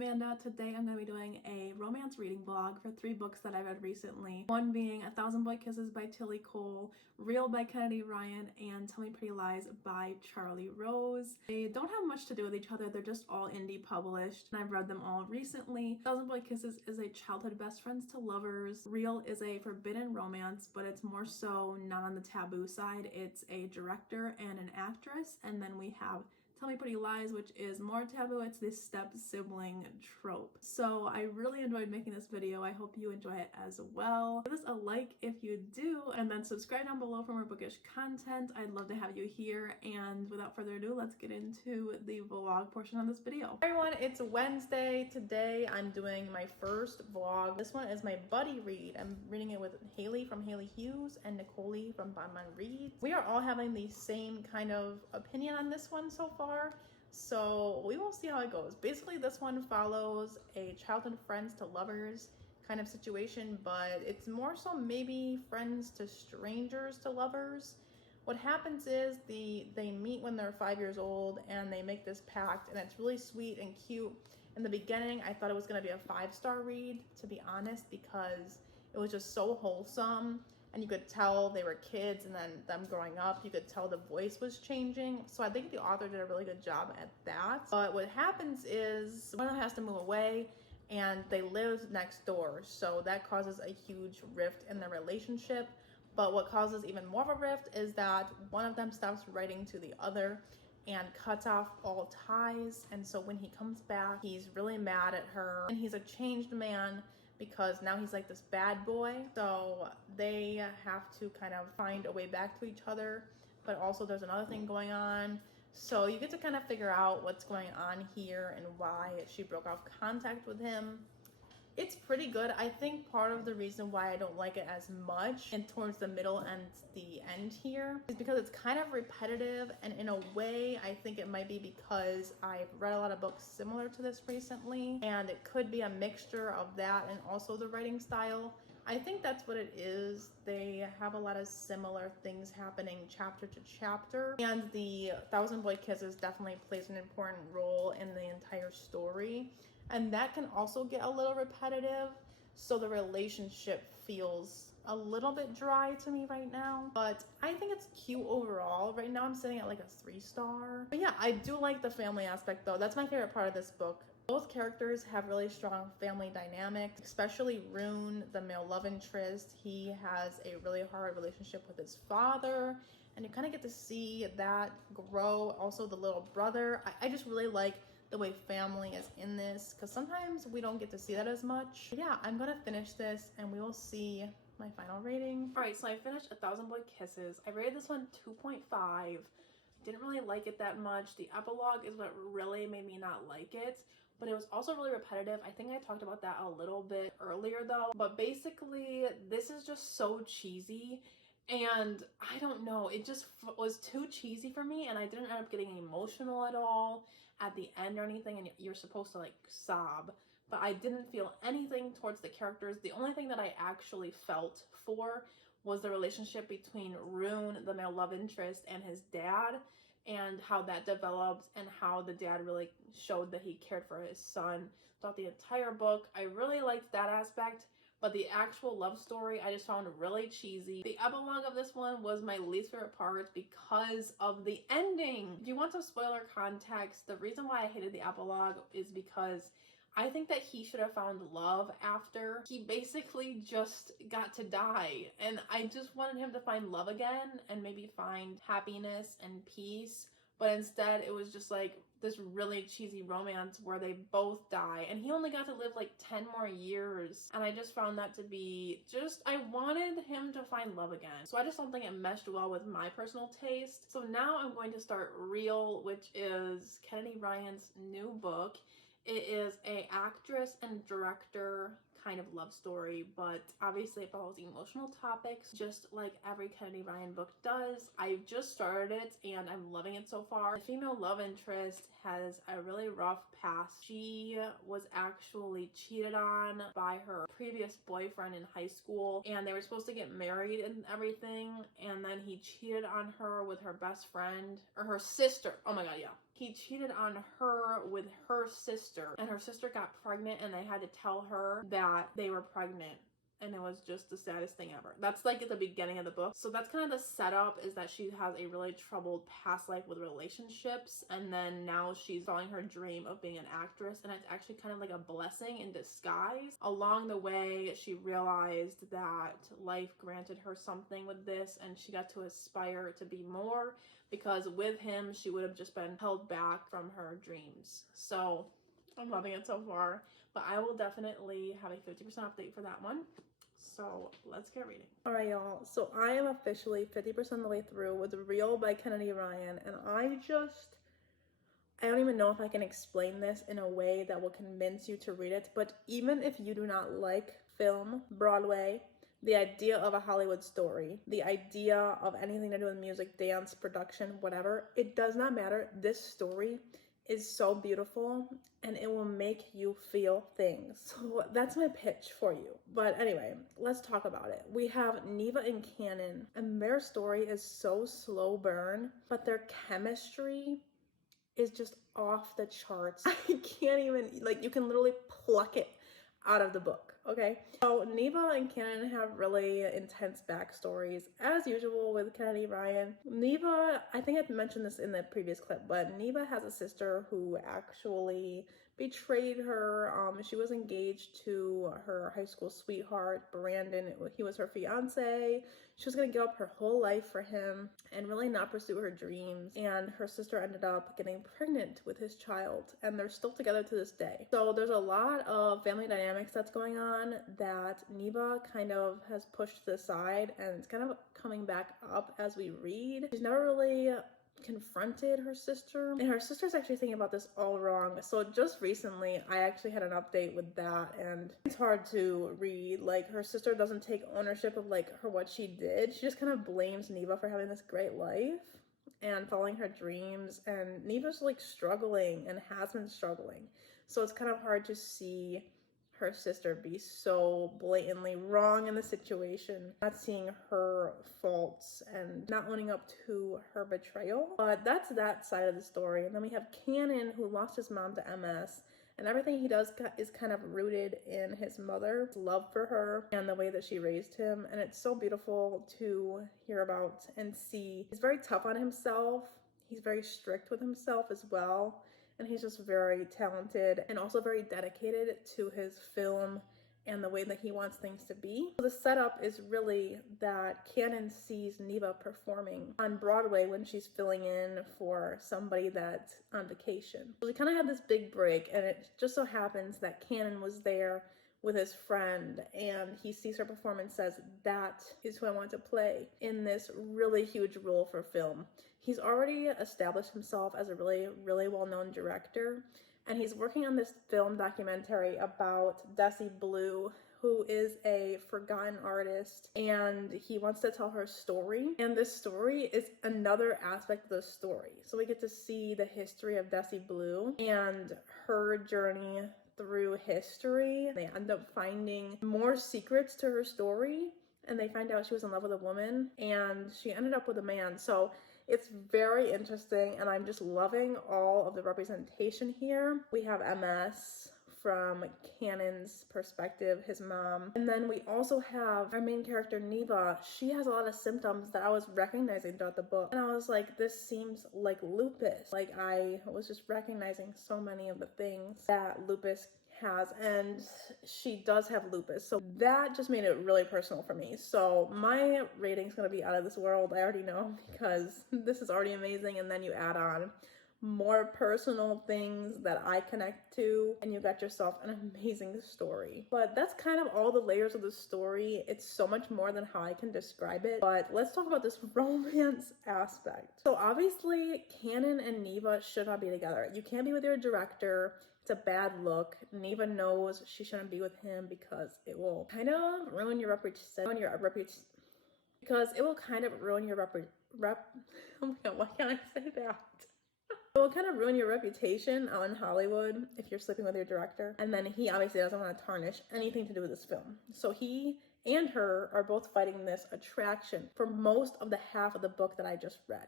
Amanda. Today I'm going to be doing a romance reading vlog for 3 books that I read recently. One being 1,000 Boy Kisses by Tillie Cole, Real by Kennedy Ryan, and Tell Me Pretty Lies by Charlie Rose. They don't have much to do with each other, they're just all indie published, and I've read them all recently. 1,000 Boy Kisses is a childhood best friends to lovers. Real is a forbidden romance, but it's more so not on the taboo side. It's a director and an actress, and then we have Tell Me Pretty Lies, which is more taboo. It's this step-sibling trope. So I really enjoyed making this video. I hope you enjoy it as well. Give this a like if you do, and then subscribe down below for more bookish content. I'd love to have you here, and without further ado, let's get into the vlog portion of this video. Hi everyone, it's Wednesday. Today I'm doing my first vlog. This one is my buddy read. I'm reading it with Haley from Haley Hughes and Nicole from Bon Bon Reads. We are all having the same kind of opinion on this one so far. So we will see how it goes. Basically, this one follows a childhood friends to lovers kind of situation, but it's more so maybe friends to strangers to lovers. What happens is they meet when they're 5 years old and they make this pact, and it's really sweet and cute. In the beginning, I thought it was going to be a 5-star read, to be honest, because it was just so wholesome. And you could tell they were kids, and then them growing up, you could tell the voice was changing. So I think the author did a really good job at that. But what happens is one of them has to move away, and they live next door. So that causes a huge rift in their relationship. But what causes even more of a rift is that one of them stops writing to the other and cuts off all ties. And so when he comes back, he's really mad at her, and he's a changed man, because now he's like this bad boy. So they have to kind of find a way back to each other, but also there's another thing going on. So you get to kind of figure out what's going on here and why she broke off contact with him. It's pretty good. I think part of the reason why I don't like it as much and towards the middle and the end here is because it's kind of repetitive, and in a way I think it might be because I've read a lot of books similar to this recently, and it could be a mixture of that and also the writing style. I think that's what it is. They have a lot of similar things happening chapter to chapter, and the 1,000 Boy Kisses definitely plays an important role in the entire story. And that can also get a little repetitive, so the relationship feels a little bit dry to me right now. But I think it's cute overall. Right now I'm sitting at like a 3-star. But yeah, I do like the family aspect though. That's my favorite part of this book. Both characters have really strong family dynamics, especially Rune, the male love interest. He has a really hard relationship with his father, and you kind of get to see that grow. Also the little brother. I just really like the way family is in this, because sometimes we don't get to see that as much. But yeah, I'm gonna finish this and we will see my final rating. All right, so I finished 1,000 Boy Kisses. I rated this one 2.5. Didn't really like it that much. The epilogue is what really made me not like it, but it was also really repetitive. I think I talked about that a little bit earlier though. But basically, this is just so cheesy. And I don't know, it just was too cheesy for me, and I didn't end up getting emotional at all at the end or anything, and you're supposed to like sob, but I didn't feel anything towards the characters. The only thing that I actually felt for was the relationship between Rune, the male love interest, and his dad, and how that developed, and how the dad really showed that he cared for his son throughout the entire book. I really liked that aspect. But the actual love story I just found really cheesy. The epilogue of this one was my least favorite part because of the ending. If you want some spoiler context, the reason why I hated the epilogue is because I think that he should have found love after. He basically just got to die, and I just wanted him to find love again and maybe find happiness and peace. But instead, it was just like this really cheesy romance where they both die, and he only got to live like 10 more years. And I just found that to be I wanted him to find love again. So I just don't think it meshed well with my personal taste. So now I'm going to start Real, which is Kennedy Ryan's new book. It is a actress and director kind of love story, but obviously it follows emotional topics just like every Kennedy Ryan book does. I've just started it and I'm loving it so far. The female love interest has a really rough past. She was actually cheated on by her previous boyfriend in high school, and they were supposed to get married and everything, and then he cheated on her with her best friend, or her sister. Oh my god, yeah. he cheated on her with her sister, and her sister got pregnant and they had to tell her that they were pregnant. And it was just the saddest thing ever. That's like at the beginning of the book. So that's kind of the setup, is that she has a really troubled past life with relationships. And then now she's following her dream of being an actress. And it's actually kind of like a blessing in disguise. Along the way, she realized that life granted her something with this, and she got to aspire to be more, because with him, she would have just been held back from her dreams. So I'm loving it so far. But I will definitely have a 50% update for that one. So let's get reading. All right, y'all. So I am officially 50% of the way through with Real by Kennedy Ryan. And I don't even know if I can explain this in a way that will convince you to read it. But even if you do not like film, Broadway, the idea of a Hollywood story, the idea of anything to do with music, dance, production, whatever, it does not matter. This story is so beautiful, and it will make you feel things. So that's my pitch for you. But anyway, let's talk about it. We have Neva and Cannon, and their story is so slow burn, but their chemistry is just off the charts. I can't even, like, you can literally pluck it out of the book, okay? So Neva and Cannon have really intense backstories, as usual with Kennedy Ryan. Neva, I think I mentioned this in the previous clip, but Neva has a sister who actually betrayed her. She was engaged to her high school sweetheart, Brandon. He was her fiance. She was gonna give up her whole life for him and really not pursue her dreams. And her sister ended up getting pregnant with his child, and they're still together to this day. So there's a lot of family dynamics that's going on that Neva kind of has pushed to the side, and it's kind of coming back up as we read. She's never really confronted her sister, and her sister's actually thinking about this all wrong. So just recently I actually had an update with that, and it's hard to read. Like, her sister doesn't take ownership of like what she did. She just kind of blames Neva for having this great life and following her dreams, and Neva's like struggling and has been struggling. So it's kind of hard to see her sister be so blatantly wrong in the situation, not seeing her faults and not owning up to her betrayal. But that's that side of the story. And then we have Cannon, who lost his mom to MS, and everything he does is kind of rooted in his mother's love for her and the way that she raised him. And it's so beautiful to hear about and see. He's very tough on himself. He's very strict with himself as well. And he's just very talented and also very dedicated to his film and the way that he wants things to be. So the setup is really that Cannon sees Neva performing on Broadway when she's filling in for somebody that's on vacation. So we kind of had this big break, and it just so happens that Cannon was there with his friend, and he sees her perform and says, that is who I want to play in this really huge role for film. He's already established himself as a really, really well-known director, and he's working on this film documentary about Desi Blue, who is a forgotten artist, and he wants to tell her story. And this story is another aspect of the story. So we get to see the history of Desi Blue and her journey through history. They end up finding more secrets to her story, and they find out she was in love with a woman, and she ended up with a man. So it's very interesting, and I'm just loving all of the representation here. We have MS from Cannon's perspective, his mom. And then we also have our main character, Neva. She has a lot of symptoms that I was recognizing throughout the book. And I was like, this seems like lupus. Like, I was just recognizing so many of the things that lupus has, and she does have lupus. So that just made it really personal for me. So my rating's gonna be out of this world, I already know, because this is already amazing, and then you add on more personal things that I connect to, and you got yourself an amazing story. But that's kind of all the layers of the story. It's so much more than how I can describe it. But let's talk about this romance aspect. So obviously, Cannon and Neva should not be together. You can't be with your director. It's a bad look. Neva knows she shouldn't be with him because it will kind of ruin your reputation. Because it will kind of ruin your oh my god, why can't I say that? It will kind of ruin your reputation out in Hollywood if you're sleeping with your director. And then he obviously doesn't want to tarnish anything to do with this film. So he and her are both fighting this attraction for most of the half of the book that I just read.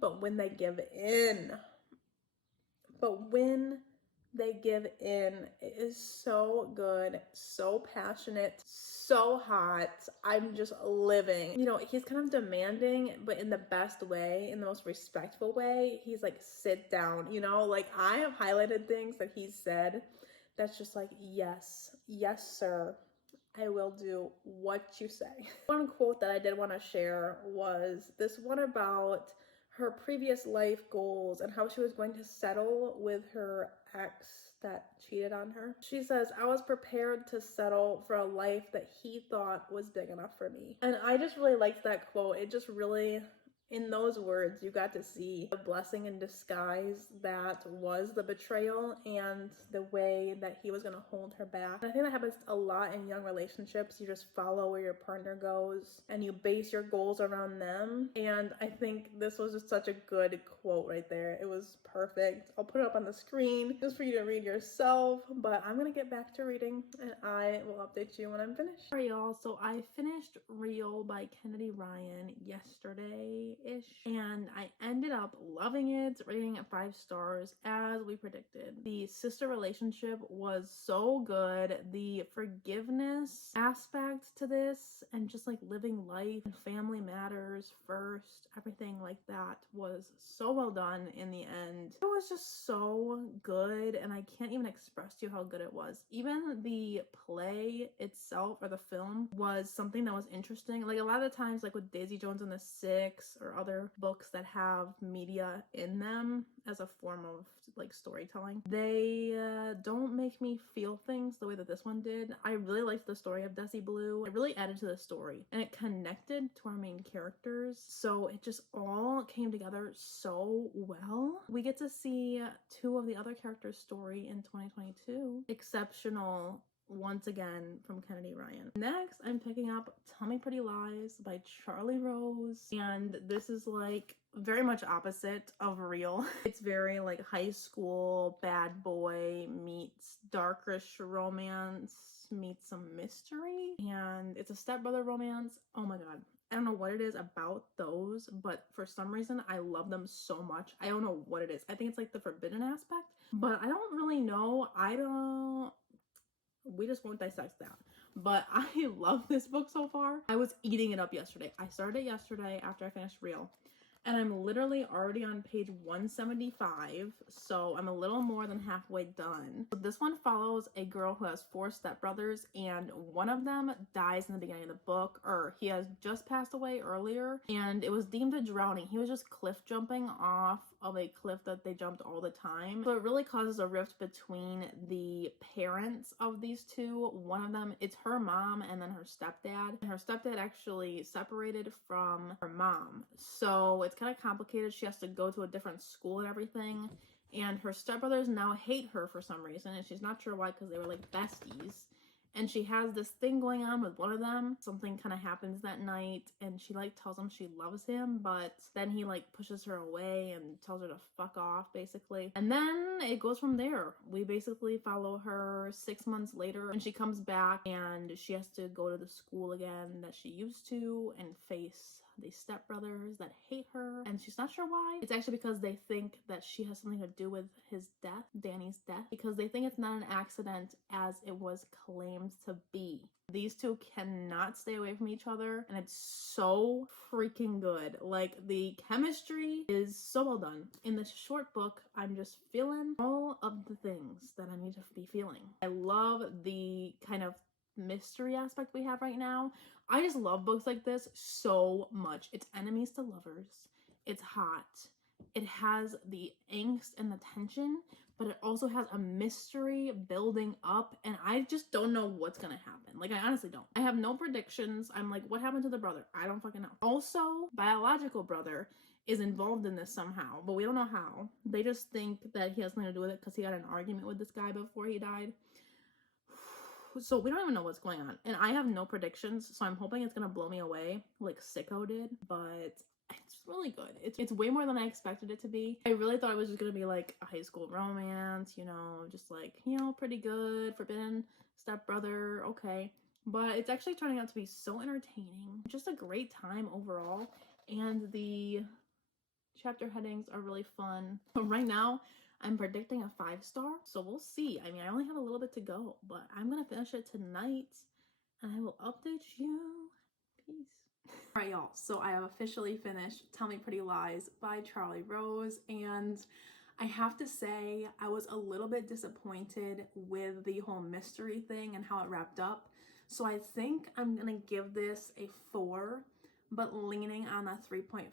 But when they give in, but when they give in, it is so good, so passionate, so hot. I'm just living. You know, he's kind of demanding, but in the best way, in the most respectful way. He's like, sit down, you know, like I have highlighted things that he said that's just like, yes, yes, sir. I will do what you say. One quote that I did want to share was this one about her previous life goals and how she was going to settle with her ex that cheated on her. She says, I was prepared to settle for a life that he thought was big enough for me. And I just really liked that quote. It just really, in those words, you got to see the blessing in disguise that was the betrayal and the way that he was going to hold her back. And I think that happens a lot in young relationships. You just follow where your partner goes and you base your goals around them. And I think this was just such a good quote right there. It was perfect. I'll put it up on the screen just for you to read yourself, but I'm going to get back to reading and I will update you when I'm finished. All right, y'all. So I finished Real by Kennedy Ryan yesterday-ish, and I ended up loving it, rating it 5 stars as we predicted. The sister relationship was so good. The forgiveness aspect to this and just like living life and family matters first, everything like that was so well done in the end. It was just so good, and I can't even express to you how good it was. Even the play itself, or the film, was something that was interesting. Like a lot of the times, like with Daisy Jones and the Six or other books that have media in them as a form of like storytelling, they don't make me feel things the way that this one did. I really liked the story of Desi Blue. It really added to the story and it connected to our main characters, so it just all came together so well. We get to see 2 of the other characters' story in 2022. Exceptional once again from Kennedy Ryan. Next, I'm picking up Tell Me Pretty Lies by Charlie Rose, and this is like very much opposite of Real. It's very like high school bad boy meets darkish romance meets some mystery, and it's a stepbrother romance. Oh my god, I don't know what it is about those, but for some reason I love them so much. I don't know what it is. I think it's like the forbidden aspect, but I don't really know. We just won't dissect that. But I love this book so far. I was eating it up yesterday. I started it yesterday after I finished Real. And I'm literally already on page 175, so I'm a little more than halfway done. So this one follows a girl who has 4 stepbrothers, and one of them dies in the beginning of the book, or he has just passed away earlier, and it was deemed a drowning. He was just cliff jumping off of a cliff that they jumped all the time. So it really causes a rift between the parents of these 2. One of them, it's her mom and then her stepdad. And her stepdad actually separated from her mom, so it's kind of complicated. She has to go to a different school and everything, and her stepbrothers now hate her for some reason, and she's not sure why, because they were like besties. And she has this thing going on with one of them. Something kind of happens that night, and she like tells him she loves him, but then he like pushes her away and tells her to fuck off, basically. And then it goes from there. We basically follow her 6 months later, and she comes back, and she has to go to the school again that she used to and face these stepbrothers that hate her, and she's not sure why. It's actually because they think that she has something to do with his death, Danny's death, because they think it's not an accident as it was claimed to be. These 2 cannot stay away from each other, and it's so freaking good. Like, the chemistry is so well done. In this short book, I'm just feeling all of the things that I need to be feeling. I love the kind of mystery aspect we have right now. I just love books like this so much. It's enemies to lovers. It's hot. It has the angst and the tension, but it also has a mystery building up, and I just don't know what's gonna happen. Like, I honestly don't. I have no predictions. I'm like, what happened to the brother? I don't fucking know. Also, biological brother is involved in this somehow, but we don't know how. They just think that he has something to do with it because he had an argument with this guy before he died. So we don't even know what's going on, and I have no predictions, so I'm hoping it's gonna blow me away like Sicko did, but it's really good. It's way more than I expected it to be. I really thought it was just gonna be like a high school romance, you know, just like, you know, pretty good, forbidden stepbrother, okay, but it's actually turning out to be so entertaining. Just a great time overall, and the chapter headings are really fun. Right now I'm predicting a 5-star, so we'll see. I mean, I only have a little bit to go, but I'm gonna finish it tonight and I will update you. Peace. All right, y'all, so I have officially finished Tell Me Pretty Lies by Charlie Rose, and I have to say I was a little bit disappointed with the whole mystery thing and how it wrapped up. So I think I'm gonna give this a 4, but leaning on a 3.5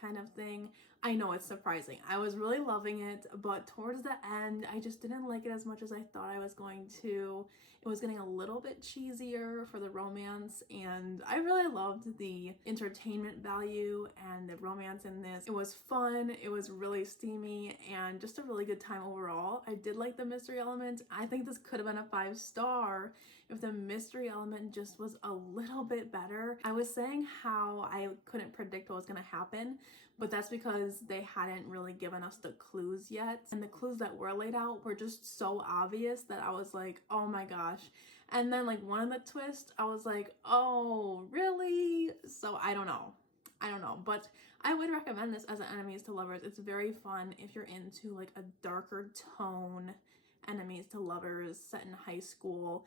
kind of thing. I know it's surprising. I was really loving it, but towards the end, I just didn't like it as much as I thought I was going to. It was getting a little bit cheesier for the romance, and I really loved the entertainment value and the romance in this. It was fun, it was really steamy, and just a really good time overall. I did like the mystery element. I think this could have been a 5-star if the mystery element just was a little bit better. I was saying how I couldn't predict what was going to happen, but that's because they hadn't really given us the clues yet. And the clues that were laid out were just so obvious that I was like, oh my gosh. And then like one of the twists, I was like, oh, really? So I don't know. But I would recommend this as an enemies to lovers. It's very fun if you're into like a darker tone enemies to lovers set in high school.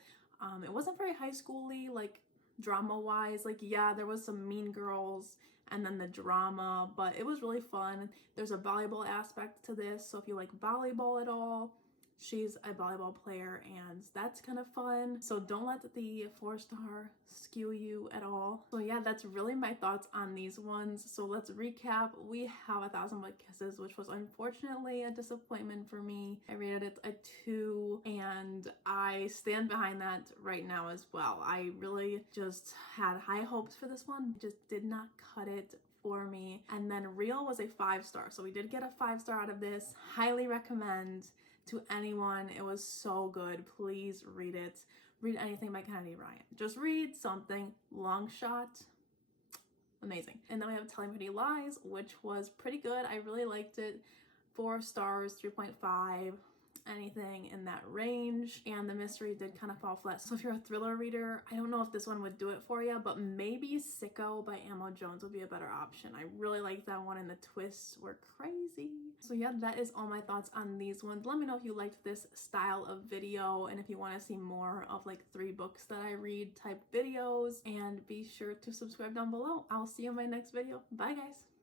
It wasn't very high school-y, like drama wise. Like, yeah, there was some Mean Girls and then the drama, but it was really fun. There's a volleyball aspect to this, so if you like volleyball at all, she's a volleyball player and that's kind of fun. So don't let the 4-star skew you at all. So yeah, that's really my thoughts on these ones. So let's recap. We have 1,000 But Kisses, which was unfortunately a disappointment for me. I rated it a 2 and I stand behind that right now as well. I really just had high hopes for this one. It just did not cut it for me. And then Real was a 5-star. So we did get a 5-star out of this. Highly recommend to anyone. It was so good. Please read it. Read anything by Kennedy Ryan. Just read something. Long Shot. Amazing. And then we have Telling Pretty Lies, which was pretty good. I really liked it. 4 stars, 3.5. Anything in that range, and the mystery did kind of fall flat. So if you're a thriller reader, I don't know if this one would do it for you, but maybe Sicko by Amo Jones would be a better option. I really liked that one and the twists were crazy. So yeah, that is all my thoughts on these ones. Let me know if you liked this style of video and if you want to see more of like 3 books that I read type videos, and be sure to subscribe down below. I'll see you in my next video. Bye guys.